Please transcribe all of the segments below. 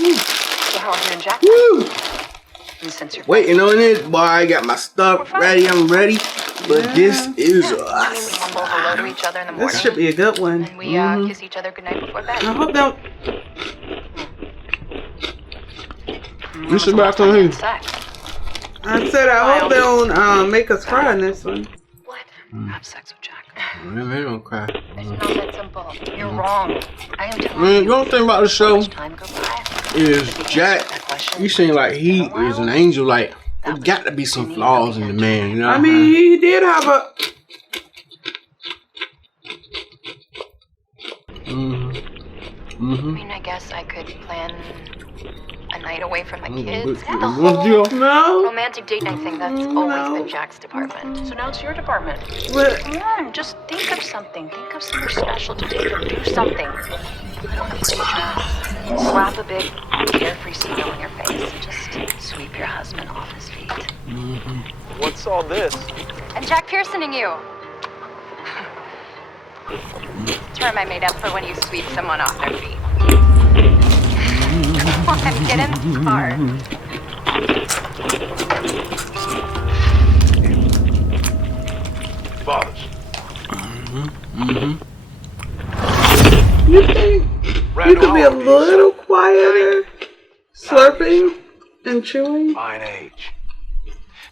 how are you and Jack? Woo! And since you're Waiting on it, boy. I got my stuff ready. I'm ready. But this is we mumble hello to each other in the morning. This should be a good one. And we kiss each other goodnight before bed. I hope that. You should back on here. I said I hope they don't make us cry in this one. What? Have sex with Jack. Man, they don't cry. It's not that simple. You're wrong. I am telling Man, you. the only thing about the show Time go by. is Jack. He seems like he is an angel. Like, there got to be some flaws in the man, you know? I mean, he did have a. I mean, I guess I could plan a night away from the kids. The whole No. romantic date night thing, that's always been Jack's department. So now it's your department. But Come on, just think of something. Think of something special to do. Do something. Put on a pretty dress. Slap a big, carefree smile on your face. And just sweep your husband off his feet. What's all this? And Jack Pearsoning you. Term I made up for when you sweep someone off their feet. Come on, get in the car. Fathers. you think you could be a little quieter, slurping and chewing? Fine age.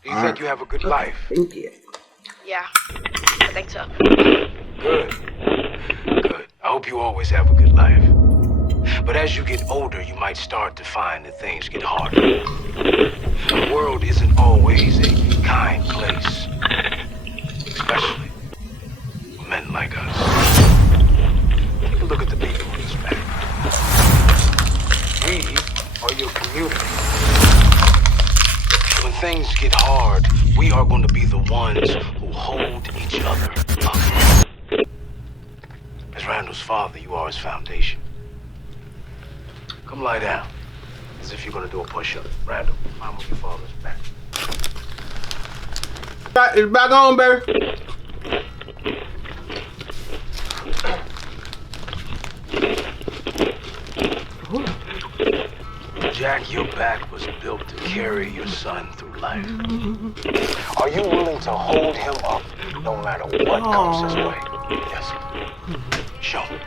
Do you think you have a good life? Thank you. Yeah, I think so. Good. Good. I hope you always have a good life. But as you get older, you might start to find that things get harder. The world isn't always a kind place. Especially for men like us. Take a look at the people on this map. We are your community. When things get hard, we are going to be the ones who hold each other up. As Randall's father, you are his foundation. Come lie down, as if you're going to do a push-up. Randall, mom with your father's back. It's back on, baby. Jack, your back was built to carry your son through life. Are you willing to hold him up no matter what comes his way? Yes. Show me.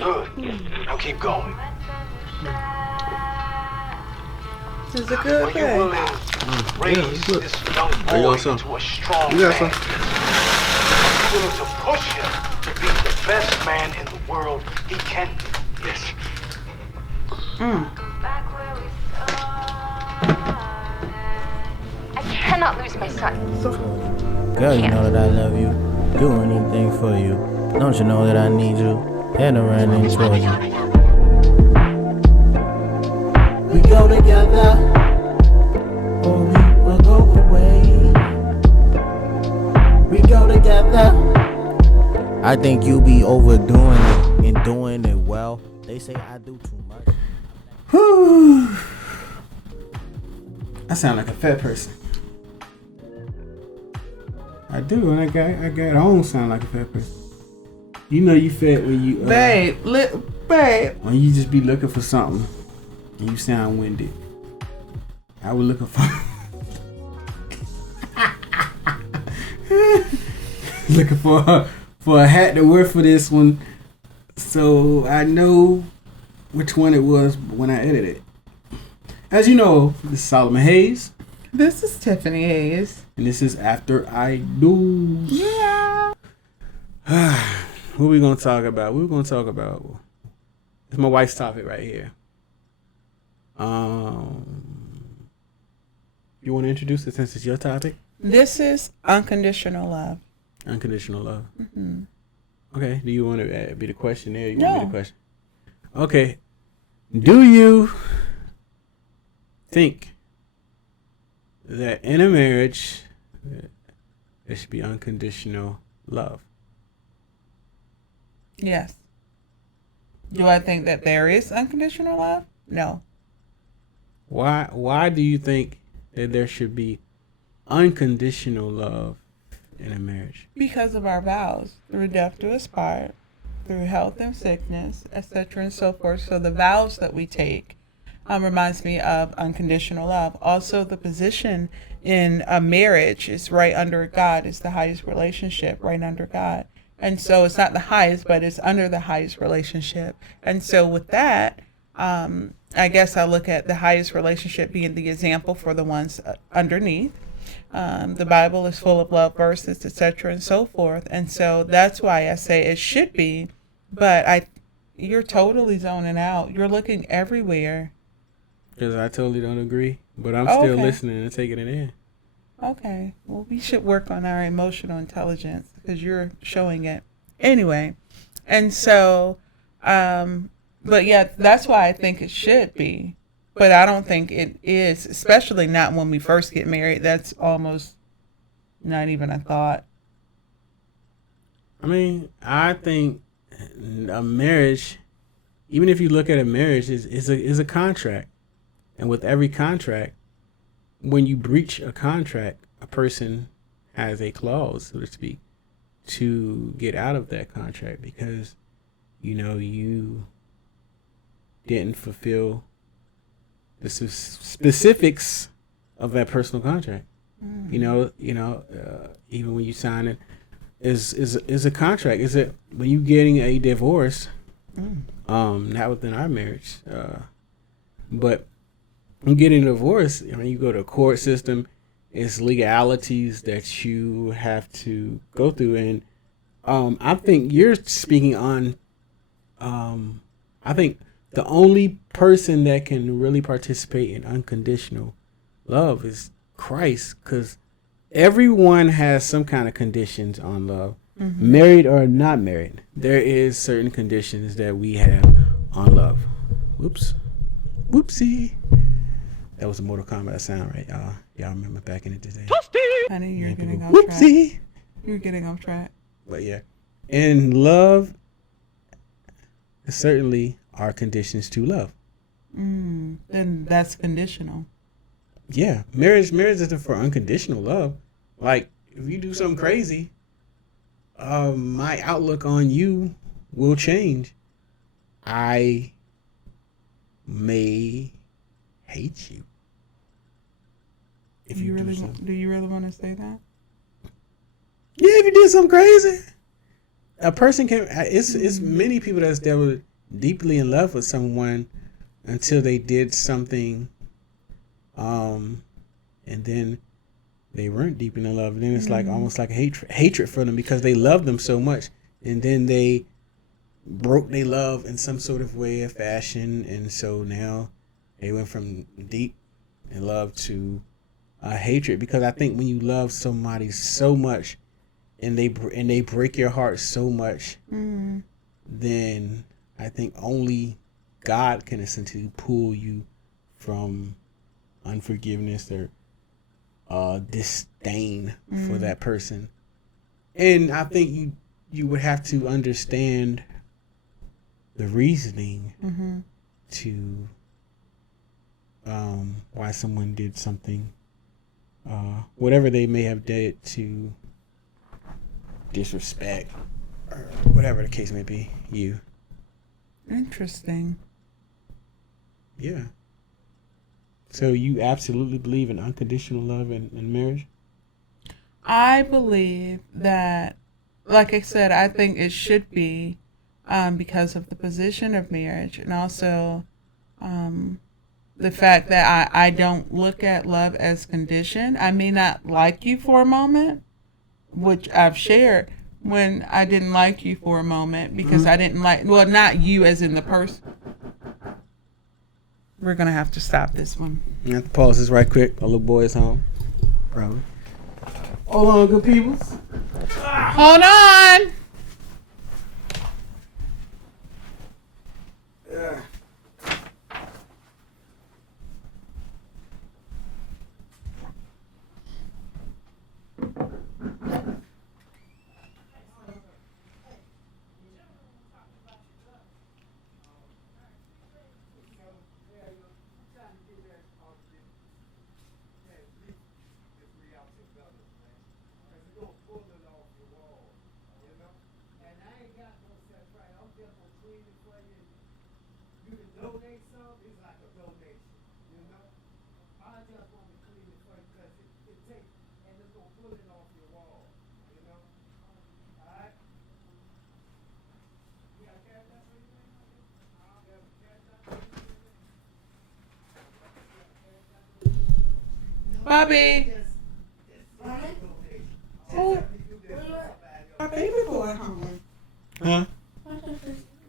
Good. Now keep going. This is a good Are you thing. willing to raise this young There you boy go, son. into a strong You got man? some. Are you willing to push him to be the best man in the world he can be? Yes. I cannot lose my son. Girl, you know that I love you. Do anything for you. Don't you know that I need you? Head around and towards you. We go together, or we will go away. We go together. I think you be overdoing it and doing it well. They say I do too much. Whew. I sound like a fat person. I do, and I don't sound like a fat person. You know you fat when you babe, when you just be looking for something and you sound winded. I was looking for looking for a hat to wear for this one, so I know which one it was when I edited it. As you know, this is Solomon Hayes. This is Tiffany Hayes. And this is After I Do. Yeah. What we gonna talk about? It's my wife's topic right here. You want to introduce it since it's your topic? This is unconditional love. Unconditional love. Mm-hmm. Okay. Do you want to be the question there? You No. want me the question? Okay. Do you think that in a marriage there should be unconditional love? Yes. Do I think that there is unconditional love? No. Why do you think that there should be unconditional love in a marriage? Because of our vows, the redemptive part. through health and sickness, etc., and so forth. So the vows that we take reminds me of unconditional love. Also, the position in a marriage is right under God. It's the highest relationship, right under God. And so it's not the highest, but it's under the highest relationship. And so with that, I guess I look at the highest relationship being the example for the ones underneath. The Bible is full of love verses, etc., and so forth. And so that's why I say it should be, but you're totally zoning out. You're looking everywhere. Because I totally don't agree, but I'm still listening and taking it in. Okay. Well, we should work on our emotional intelligence because you're showing it. Anyway, and so, but yeah, that's why I think it should be. But I don't think it is, especially not when we first get married. That's almost not even a thought. I mean, I think a marriage, even if you look at a marriage, is a contract. And with every contract, when you breach a contract, a person has a clause, so to speak, to get out of that contract because, you didn't fulfill the specifics of that personal contract. Even when you sign it, is a contract. Is it when you getting a divorce? Not within our marriage, but you getting a divorce. I mean, you go to a court system. It's legalities that you have to go through, and I think you're speaking on. I think the only person that can really participate in unconditional love is Christ, because everyone has some kind of conditions on love, married or not married. There is certain conditions that we have on love. Whoopsie. That was a Mortal Kombat sound, right? Y'all remember back in the day? Honey, you're getting off Whoopsie. track. You're getting off track. But yeah, and love certainly are conditions to love. Then that's conditional. Yeah, marriage isn't for unconditional love. Like, if you do something crazy, my outlook on you will change. I may hate you. Do you really want to say that? Yeah, if you did something crazy. A person can. It's many people that were deeply in love with someone until they did something, and then they weren't deep in love. And then it's like almost like a hatred for them because they loved them so much, and then they broke their love in some sort of way or fashion, and so now they went from deep in love to hatred. Because I think when you love somebody so much, and they break your heart so much, then I think only God can essentially pull you from unforgiveness or disdain for that person. And I think you would have to understand the reasoning to why someone did something, whatever they may have did to disrespect or whatever the case may be you. Interesting. Yeah. So you absolutely believe in unconditional love in marriage? I believe that, like I said, I think it should be because of the position of marriage, and also the fact that I don't look at love as conditioned. I may not like you for a moment, which I've shared when I didn't like you for a moment because I didn't like, well, not you as in the person. We're going to have to stop this one. I have to pause this right quick. My little boy is home. Probably. Hold on, good peoples. Hold on. Bobby. Oh, our baby boy home. Huh?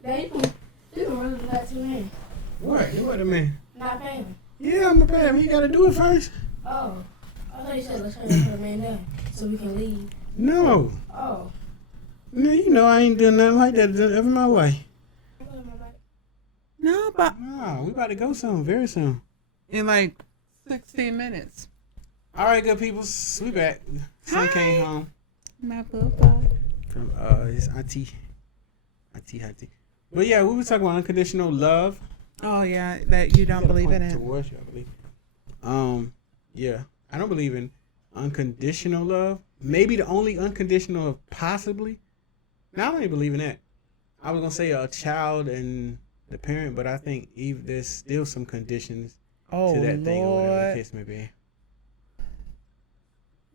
They don't really let you in. What? You what a man? Not paying. Yeah, I'm prepared. We gotta do it first. Oh. I thought you said let's try to put a man down so we can leave. No. Oh. No, you know I ain't doing nothing like that ever in my life. No, but No, we about to go soon, very soon. in like 16 minutes. All right, good people, we back. Son Hi. came home My boo-boo. from his auntie. But yeah, we were talking about unconditional love. Oh yeah, that you don't believe in it. Towards you, I believe. Yeah, I don't believe in unconditional love. Maybe the only unconditional of possibly. Now I don't even believe in that. I was gonna say a child and the parent, but I think there's still some conditions to that thing or whatever the Lord. case may be.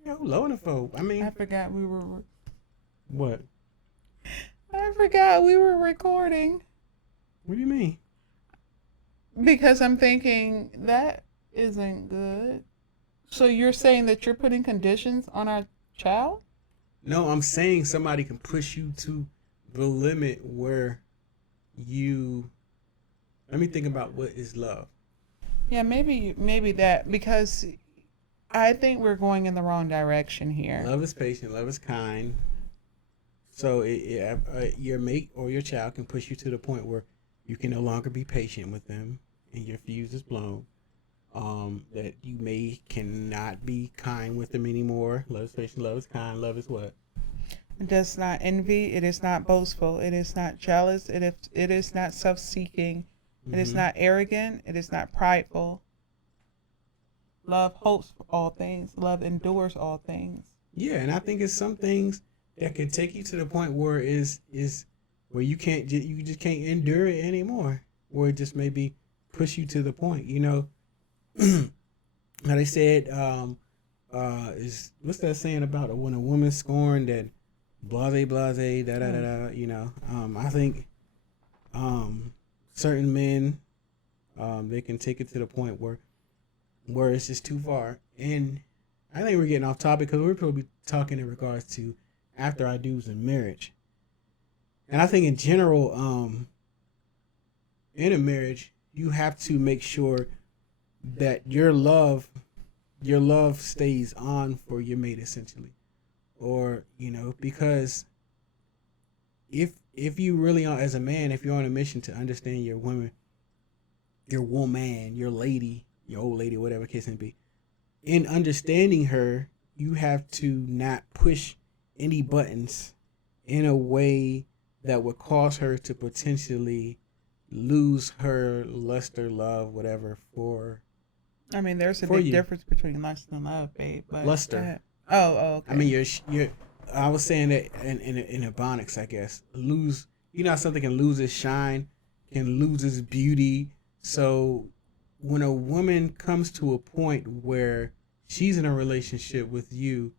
Yo, low in the folk. I mean, I forgot we were. what? I forgot we were recording What do you mean? because I'm thinking that isn't good. So you're saying that you're putting conditions on our child? No, I'm saying somebody can push you to the limit where you. Let me think about what is love. Yeah, maybe that because I think we're going in the wrong direction here. Love is patient. Love is kind. So your mate or your child can push you to the point where you can no longer be patient with them, and your fuse is blown. That you cannot be kind with them anymore. Love is patient. Love is kind. Love is what? It does not envy. It is not boastful. It is not jealous. It is not self-seeking. It is not arrogant. It is not prideful. Love hopes for all things. Love endures all things. Yeah, and I think it's some things that can take you to the point where is where you just can't endure it anymore. Where it just maybe push you to the point. You know, how they said is what's that saying about when a woman's scorned that blase da da da da. You know, I think certain men they can take it to the point where it's just too far. And I think we're getting off topic because we're probably talking in regards to after I do's in marriage. And I think in general, in a marriage, you have to make sure that your love stays on for your mate essentially. Or, you know, because if you really are, as a man, if you're on a mission to understand your woman, your lady, your old lady, whatever case may be, in understanding her, you have to not push any buttons in a way that would cause her to potentially lose her luster, love, whatever for. I mean, there's a For big you. difference between lust and love, babe. But Luster. go ahead. Oh, okay. I mean, you're. I was saying that in ebonics, I guess, lose. You know how something can lose its shine, can lose its beauty. So when a woman comes to a point where she's in a relationship with you,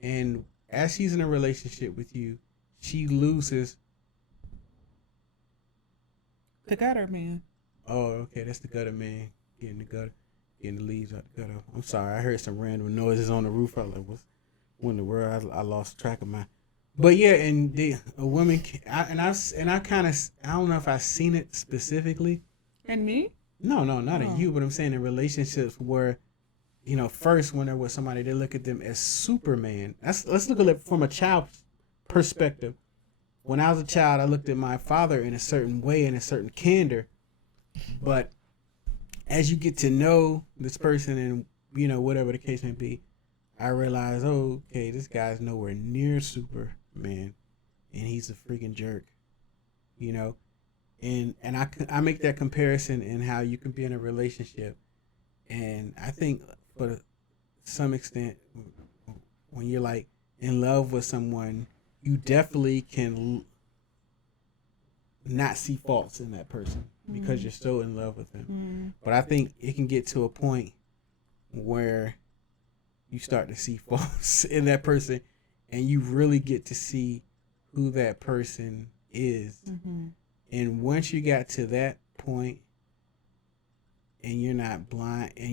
and as she's in a relationship with you, she loses. The gutter man. Oh, okay, that's the gutter man getting the leaves out the gutter. I'm sorry, I heard some random noises on the roof. I was like, what in the world? I lost track of my. But yeah, and a woman, I don't know if I've seen it specifically. And me? No, not in you, but I'm saying in relationships where, you know, first when they're with somebody, they look at them as Superman. Let's look at it from a child's perspective. When I was a child, I looked at my father in a certain way, in a certain candor. But as you get to know this person and, you know, whatever the case may be, I realized, oh, okay, this guy's nowhere near Superman, and he's a freaking jerk, you know. And I make that comparison in how you can be in a relationship, and I think for some extent, when you're like in love with someone, you definitely can not see faults in that person because you're so in love with them. But I think it can get to a point where you start to see faults in that person, and you really get to see who that person is. And once you got to that point, and you're not blind, and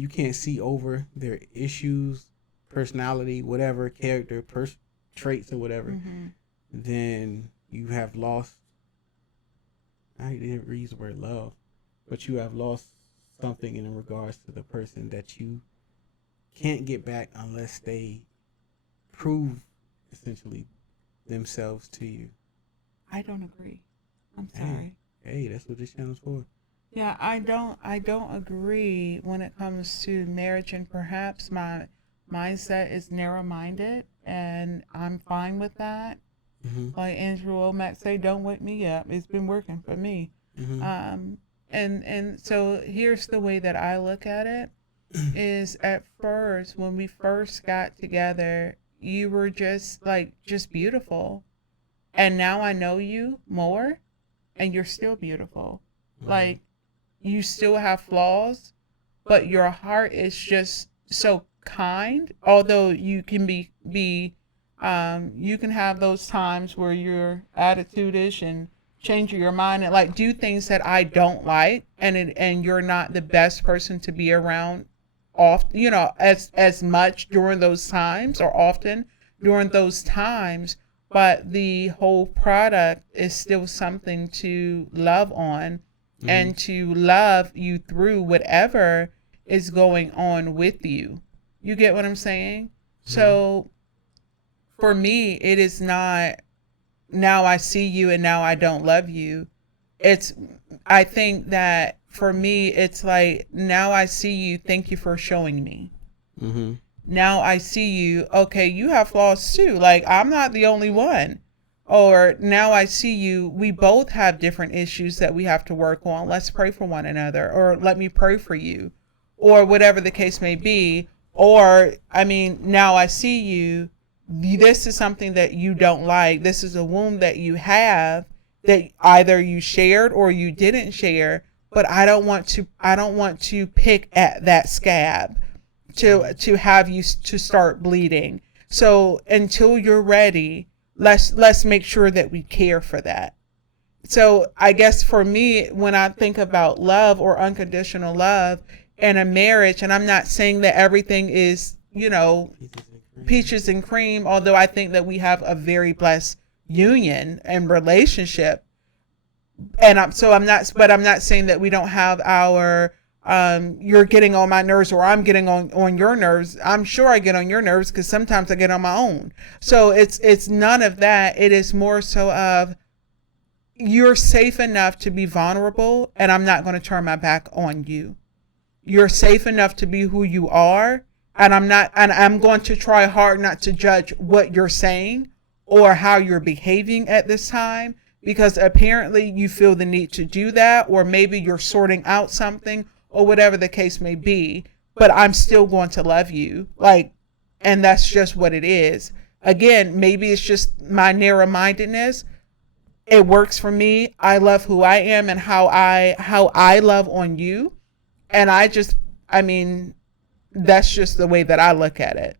you can't see over their issues, personality, whatever, character, traits or whatever, then you have lost. I didn't use the word love, but you have lost something in regards to the person that you can't get back unless they prove essentially themselves to you. I don't agree. I'm sorry. Hey, that's what this channel's for. Yeah, I don't agree when it comes to marriage, and perhaps my mindset is narrow-minded, and I'm fine with that. Like Andrew Womack say, don't wake me up. It's been working for me. And so here's the way that I look at it is at first, when we first got together, you were just beautiful. And now I know you more, and you're still beautiful. Like, you still have flaws, but your heart is just so kind. Although you can be you can have those times where you're attitude-ish and change your mind and like do things that I don't like, and you're not the best person to be around as much during those times, or often during those times. But the whole product is still something to love on and to love you through whatever is going on with you. You get what I'm saying? So for me, it is not now I see you and now I don't love you. I think that for me, it's like, now I see you. Thank you for showing me. Now I see you. Okay, you have flaws too. Like, I'm not the only one. Or now I see you. We both have different issues that we have to work on. Let's pray for one another, or let me pray for you, or whatever the case may be. Or, I mean, now I see you. This is something that you don't like. This is a wound that you have that either you shared or you didn't share. But I don't want to pick at that scab to have you to start bleeding. So until you're ready, let's make sure that we care for that. So I guess for me, when I think about love or unconditional love in a marriage, and I'm not saying that everything is, peaches and cream, although I think that we have a very blessed union and relationship. And I'm not saying that we don't have our you're getting on my nerves or I'm getting on your nerves. I'm sure I get on your nerves because sometimes I get on my own. So it's none of that. It is more so of, you're safe enough to be vulnerable, and I'm not going to turn my back on you. You're safe enough to be who you are, and I'm going to try hard not to judge what you're saying or how you're behaving at this time, because apparently you feel the need to do that, or maybe you're sorting out something, or whatever the case may be. But I'm still going to love you, and that's just what it is. Again, maybe it's just my narrow-mindedness. It works for me. I love who I am and how I love on you, and that's just the way that I look at it.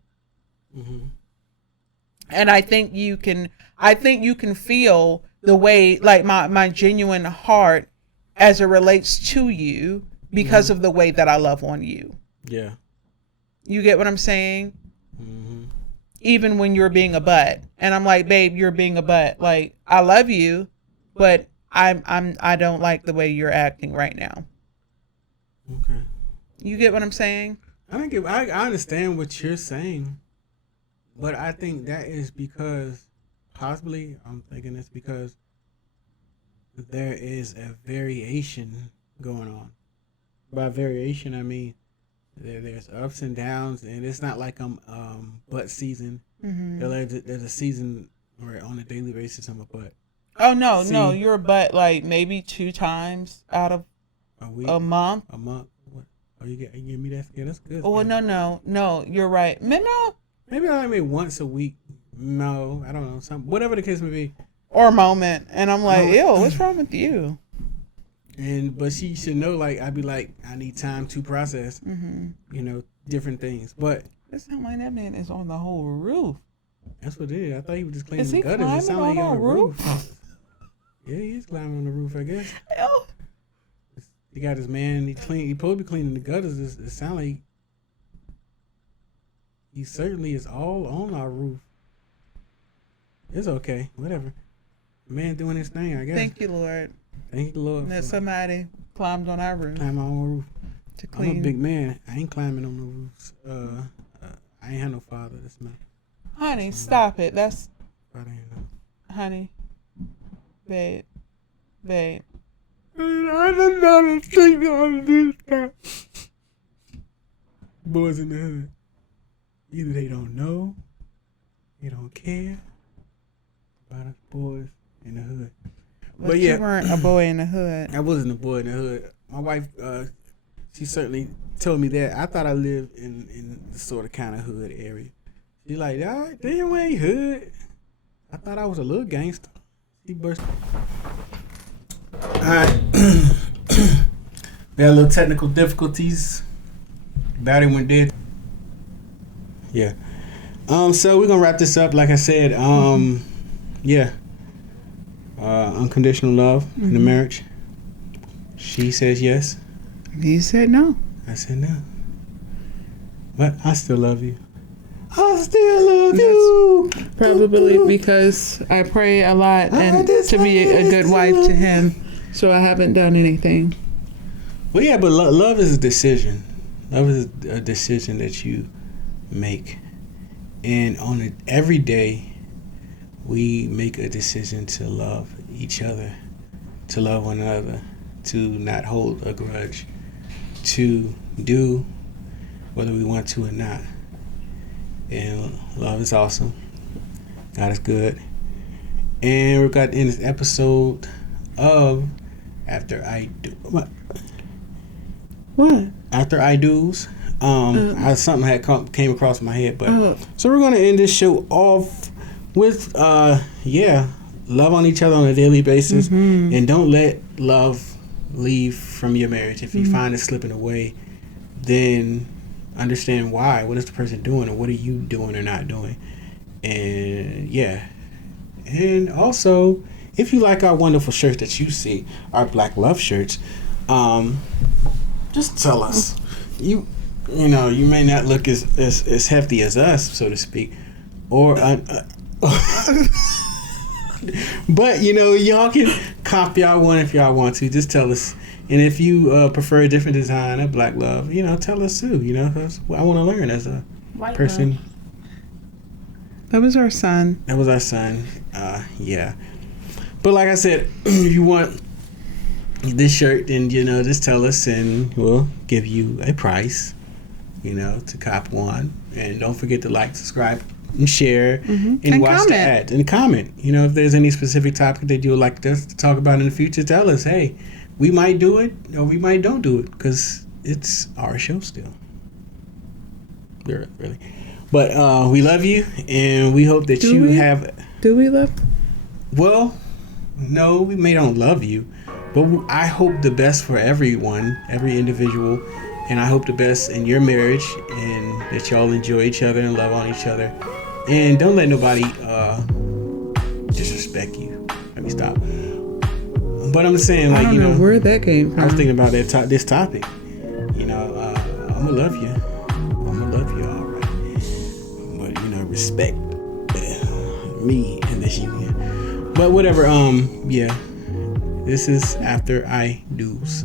And I think you can feel the way, like my genuine heart as it relates to you, because of the way that I love on you. Yeah. You get what I'm saying? Even when you're being a butt, and I'm like, babe, you're being a butt. Like, I love you, but I don't like the way you're acting right now. Okay. You get what I'm saying? I understand what you're saying, but I think that is because, possibly, I'm thinking it's because there is a variation going on. By variation, I mean there's ups and downs, and it's not like I'm butt season. There's a season where on a daily basis I'm a butt. Oh no, you're a butt like maybe 2 times out of a week, a month. A month. What? Oh, you give me that? Yeah, that's good. Oh no, you're right. No, maybe I only once a week. No, I don't know. Whatever the case may be. or moment, and I'm like, ew, what's wrong with you? But she should know, like, I'd be like, I need time to process, different things. But it sounds like that man is on the whole roof. that's what it is. I thought he was just cleaning Is the he gutters. It sounded like climbing he on on the our roof. roof? Yeah, he's climbing on the roof, I guess. Ew. He got his man. He supposed to be cleaning the gutters. It sounds like he certainly is all on our roof. It's okay, whatever. Man doing his thing, I guess. Thank you, Lord. Thank the Lord. That somebody climbed on our roof Climb on my roof. to I'm clean. a big man. I ain't climbing on no roofs. I ain't had no father. That's my Honey, stop it. That's father. honey, babe. I don't know the thing on this time. Boys in the hood. Either they don't know, they don't care about us boys in the hood. But you weren't a boy in the hood. I wasn't a boy in the hood. My wife, she certainly told me that. I thought I lived in the sort of kind of hood area. She like, all right, damn, we ain't hood. I thought I was a little gangster. She burst. All right. We had a little technical difficulties. Battery went dead. Yeah. So we're gonna wrap this up. Like I said, yeah. Unconditional love in the marriage. She says yes. You said no. I said no. But I still love you. I still love you. Probably because I pray a lot and to be a good wife to him. So I haven't done anything. Well, yeah, but love is a decision. Love is a decision that you make. And on it, every day, we make a decision to love each other, to love one another, to not hold a grudge, to do whether we want to or not. And love is awesome. God is good. And we're got in this episode of After I Do. What? After I Do's. Something had came across my head, but so we're gonna end this show off with love on each other on a daily basis, and don't let love leave from your marriage. If you find it slipping away, then understand why. What is the person doing, or what are you doing or not doing? And and also, if you like our wonderful shirts that you see, our Black Love shirts, just tell us. You know, you may not look as hefty as us, so to speak, or but y'all can copy y'all one if y'all want to. Just tell us, and if you prefer a different design of Black Love, tell us too. Because I want to learn as a White person. love. That was our son. That was our son. Yeah. But like I said, if you want this shirt, then just tell us, and we'll give you a price. To cop one. And don't forget to like, subscribe, and share, and watch comment. the ads. And comment. If there's any specific topic that you would like us to talk about in the future, tell us. Hey, we might do it, or we might don't do it, because it's our show still. Really. But we love you, and we hope that Do we love? Well, no, we may don't love you, but I hope the best for everyone, every individual. And I hope the best in your marriage, and that y'all enjoy each other and love on each other. And don't let nobody disrespect you. Let me stop. But I'm saying, I don't know where that came from. I was thinking about this topic. I'm gonna love you. I'm gonna love you, all right. But respect me and this union. But whatever. This is After I Do's.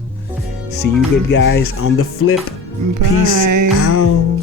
See you good guys on the flip. Bye. Peace out.